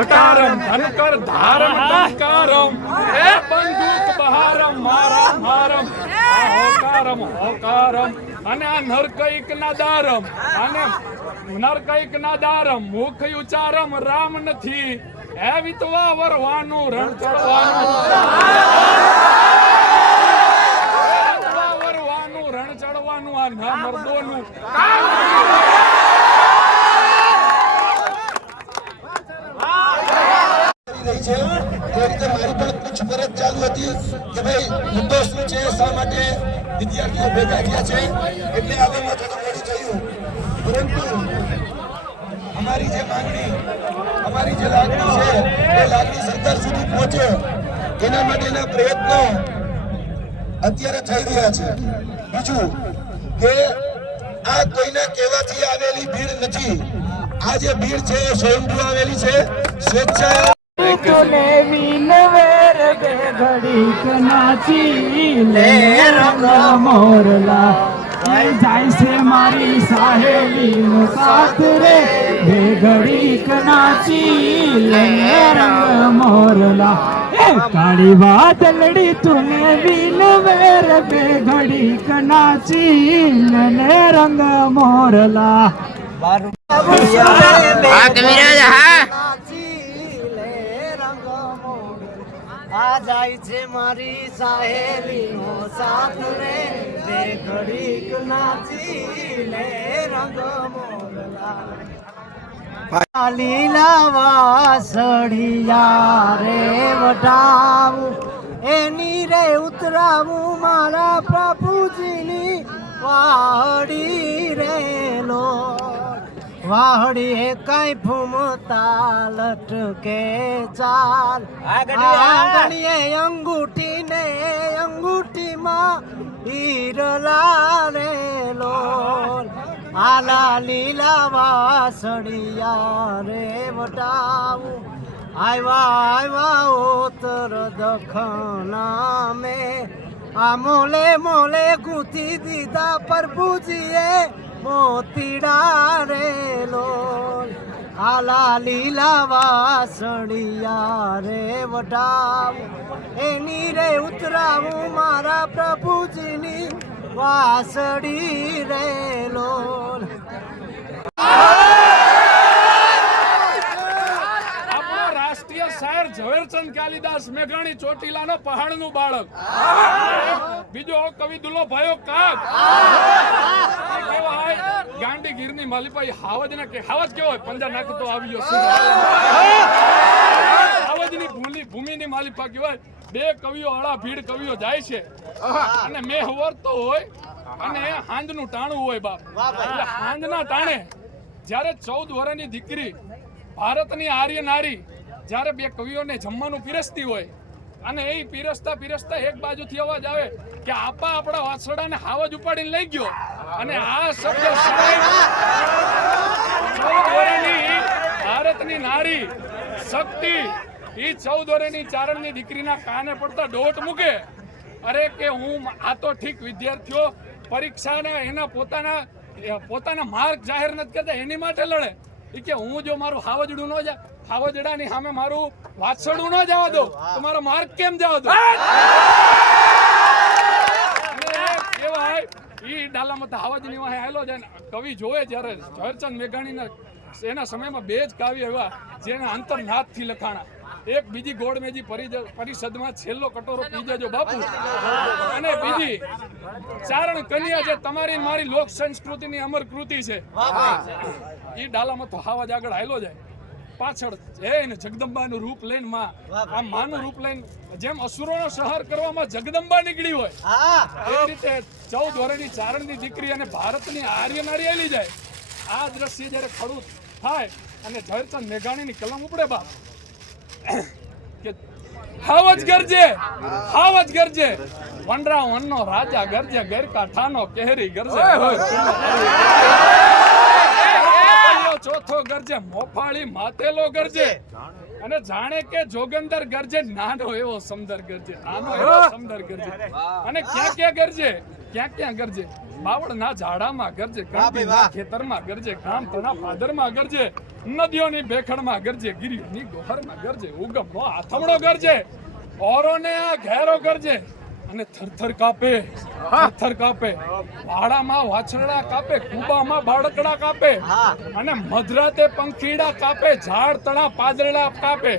ટટારમ ધનકર ધારમ ટંકારમ બંદૂક બહારમ મારમ મારમ હોકારમ હોકારમ અને આ નરકૈક ના દારમ અને નરકૈક ના દારમ મુખ ઉચ્ચારમ રામ નથી હે વિતવા વરવાનું રણ ચડવાનું વરવાનું રણ ચડવાનું આ ના મર્દોનું મારી પણ કુછ ફરજ ચાલુ હતી કે ભાઈ મુદ્દો શું છે, શા માટે વિદ્યાર્થીઓ ભેગા થયા છે, એટલે આવામાં થોડું મોડું થયું. પરંતુ અમારી જે માંગણી, અમારી જે લાગણી છે એ લાગણી સરકાર સુધી પહોંચે એના માટેના પ્રયત્નો અત્યારે થઈ રહ્યા છે. બીજું કે આ કોઈના કહેવાથી આવેલી ભીડ નથી. આ જે ભીડ છે એ સ્વયંભૂ આવેલી છે, સ્વેચ્છાએ તુલે વિનવેર બે ઘડીક નાચી લે રંગ મોરલા જાય છે મારી સાહેલી નો સાથ રે બે ઘડીક નાચી લે રંગ મોરલા કાળી વાદળડી તુને વિનવેર બે ઘડીક નાચી લે રંગ મોરલા આ જાય છે મારી સાહેલી નો સાથ રે બે ઘડીક નાચી લે રંગ મોરલા લીલા વાસળિયા રે વટાવું એની રે ઉતરાવું મારા પ્રભુજીની વાહડી રે લો વાહડી હે કઈ ફૂમતા લટકે ચાલ આંગણીએ અંગૂઠી ને અંગૂઠીમાં હીરલા રે લોલ આલા લીલા વાસળિયા રે વટાવું આવ્યા આવ્યા ઉત્તર દખણા મેં આ મોલે મોલે ગૂંથી દીધા પ્રભુજીએ મોતીડા રે લોલ આલા લીલા વાસળિયા રે વટાવું એની રે ઉતરાવું મારા પ્રભુજીની વાસળી રે લોલ. ઝવેરચંદ કાલિદાસ મેઘાણી ચોટીલાનો પહાડનું બાળક બીજો કવિ દુલો ભાયો કાક ગાંડી ગીરની માલિપાઈ હાવજ ને કે હાવજ કેવો હોય પંજા નાખતો આવ્યો હાવજની ભૂમિની માલિપા કહેવાય. બે કવિઓ અળા ભીડ કવિઓ જાય છે અને મેહ વરતો હોય અને હાંજનું ટાણું હોય બાપ. એટલે હાંજના ટાણે જ્યારે 14 વર્ષની દીકરી ભારતની આર્ય નારી જ્યારે બે કવિઓને જમવાનું પીરસતી હોય અને એ પીરસતા પીરસતા એક બાજુથી અવાજ આવે કે આપા આપણા વાછરડાને હાવજ ઉપાડીને લઈ ગયો અને આ શબ્દ ભારતની નારી શક્તિ એ 14 વર્ષની ચારણની દીકરીના કાને પડતા દોટ મૂકે. અરે કે હું આ તો ઠીક વિદ્યાર્થીઓ પરીક્ષાના એના પોતાના માર્ક જાહેર નથી કરતા એની માટે લડે કે હું જો મારું હાવજડું ન જાય હાવજડાની સામે મારું વાછરડું ન જવા દો તો મારો માર્ક કેમ જવા દો. ઈ ડાલામાં હાવજની વાહે આવેલો જાય કવિ જોવે જ્યારે ઝવેરચંદ મેઘાણીના એના સમયમાં બે જ કાવ્ય એવા જેના અંતરનાથથી લખાણા. એક બીજી ગોળમેજી પરિષદમાં છેલ્લો કટોરો પી જજો બાપુ અને બીજી ચારણ કન્યા જે તમારી મારી લોક સંસ્કૃતિની અમર કૃતિ છે. ઈ ડાલામાં તો હાવજ આગળ હાયલો જાય પાછળ જઈને જગદંબાનું રૂપ લઈને માં આ માનું રૂપ લઈને જેમ અસુરોનો સંહાર કરવામાં જગદંબા નીકળી હોય એ રીતે 14 વર્ષની ચારણની દીકરી અને ભારતની આર્ય નારી આલી જાય. આ દ્રશ્ય જ્યારે ખડું થાય અને ઝવેરચંદ મેઘાણીની કલમ ઉપડે બાપ કે હાવજ ગરજે વનરા વનનો રાજા ગરજે ગરકાઠાનો કેહરી ગરજે ચોથો ગરજે મોફાળી માતેલો ગરજે અને જાણે કે જોગંદર ગરજે નાનો એવો સમદર ગરજે અને ક્યાં ગરજે બાવળના ઝાડામાં ગરજે, કણબીના ખેતરમાં ગરજે, ગામ તના પાદરમાં ગરજે, નદીઓની ભેખણમાં ગરજે, ગિરિયોની ગોહરમાં ગરજે, ઉગમનો આથમણો ગરજે, ઓરોને આ ઘેરો ગરજે, અને થરથર કાપે, થરથર કાપે, વાડામાં વાછરડા કાપે, કુબામાં બાળકડા કાપે, અને મધરાતે પંખીડા કાપે, ઝાડ તણા પાદરડા કાપે,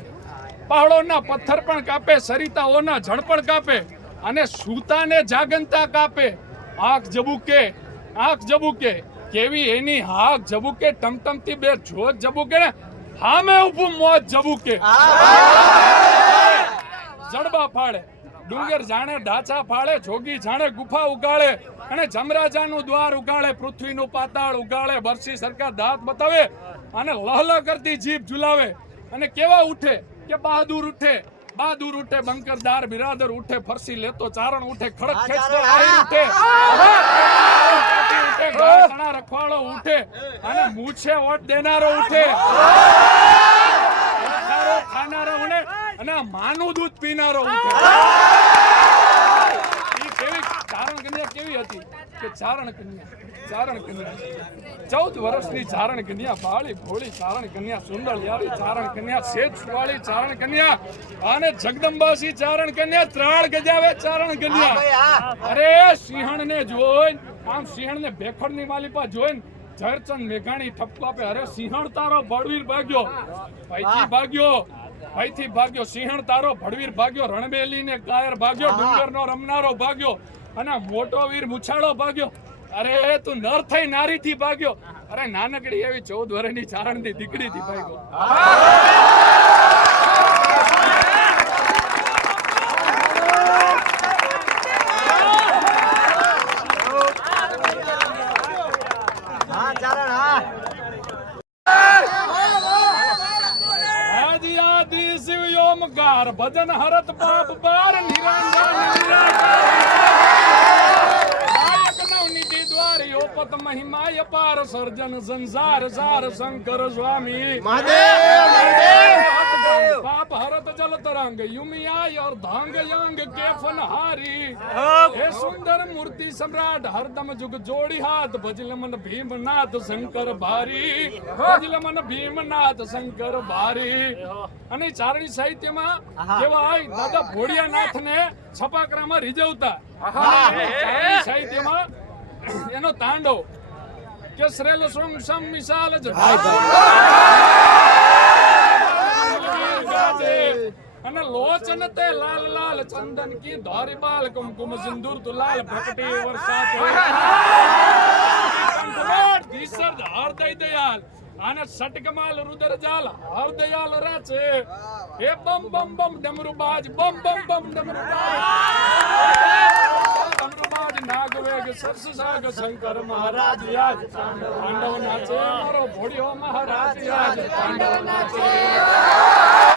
પહાડોના પથ્થર પણ કાપે, સરિતાઓના જળ પણ કાપે, અને સૂતાને જાગંતા કાપે. આંખ જબુકે કેવી એની હાક જબુકે, ટમટમતી બે જોત જબુકે ને હામે ઊભું મોત જબુકે. જડબા ફાળે, ડુંગર જાણે ડાચા ફાળે, જોગી જાણે ગુફા ઉગાડે, અને જમરાજાનું દ્વાર ઉગાડે, પૃથ્વીનું પાતાળ ઉગાડે, બરસી સરકાર દાંત બતાવે, અને લહલ કરતી જીભ ઝુલાવે, અને કેવા ઉઠે કે બહાદુર ઉઠે, બહાદુર ઉઠે, બંકરદાર બિરાદર ઉઠે, ફરસી લેતો ચારણ ઉઠે, ખડક ખેંચતો આહીર ઉઠે, ઉઠે, ગાળતણા રખવાડો ઉઠે, અને મૂછે વોટ દેનારો ઉઠે, ખાનારો ઉઠે, અને માનું દૂધ પીનારો ઉઠે. કેવી ચારણ કન્યા કેવી હતી કે ચારણ કન્યા 14 વર્ષની ચારણ કન્યા, બાળી ભોળી ચારણ કન્યા, સુંદરયાળી ચારણ કન્યા, શેઠ વાળી ચારણ કન્યા, અને જગદંબાસી ચારણ કન્યા, ત્રાળ ગજાવે ચારણ કન્યા. અરે સિંહણને જોઈને, આમ સિંહણને ભેખડની માલિપા જોઈને ઝવેરચંદ મેઘાણી ઠપકો આપે, અરે સિંહણ તારો ભડવીર ભાગ્યો, ભાઈથી ભાગ્યો, સિંહણ તારો ભડવીર ભાગ્યો, રણબેલી ને કાયર ભાગ્યો, ડુંગરનો રમનારો ભાગ્યો, અને મોટો વીર મુછાળો ભાગ્યો. અરે તું નર થઈ નારી થી ભાગ્યો, અરે નાનકડી એવી 14 વર્ષની ચારણ ની દીકરી થી ભાગ્યો. આદિ આદિ શિવ યોમકાર ભજન હરત પાપ બાર નિરાંજન મહિમાય પાર સર્જન સંસાર સાર શંકર સ્વામી પાપ હરત જલ તરંગ યુમિયાય અર્ધાંગ યંગ કેફન હારી હે સુંદર મૂર્તિ સમ્રાટ હરદમ જુગ જોડી હાથ ભજલ મન ભીમનાથ શંકર ભારી, ભજલ મન ભીમનાથ શંકર ભારી. અને ચારણી સાહિત્યમાં કહેવાય દાદા ભોળિયાનાથને છપાકરામાં રીઝવતા. ચારણી સાહિત્યમાં એનો તાંડવ કે શ્રેલ સોમ સમ મિસાલ અને લોચન તે લાલ લાલ ચંદન કી ધારી બાલ કુમકુમ સિંદૂર તુ લાલ ભકટી વરસાત હૃદય દયાલ અને સટકમાલ રુદર જાલ હરદયાલ રાચે હે બમ બમ બમ ડમરુ બાજ બમ બમ બમ ડમરુ બાજ નાગવેગ સરસ સાગ શંકર મહારાજ યાદ પાંડવ નાચે મારો ભોળિયો મહારાજ યાદ પાંડવ નાચે.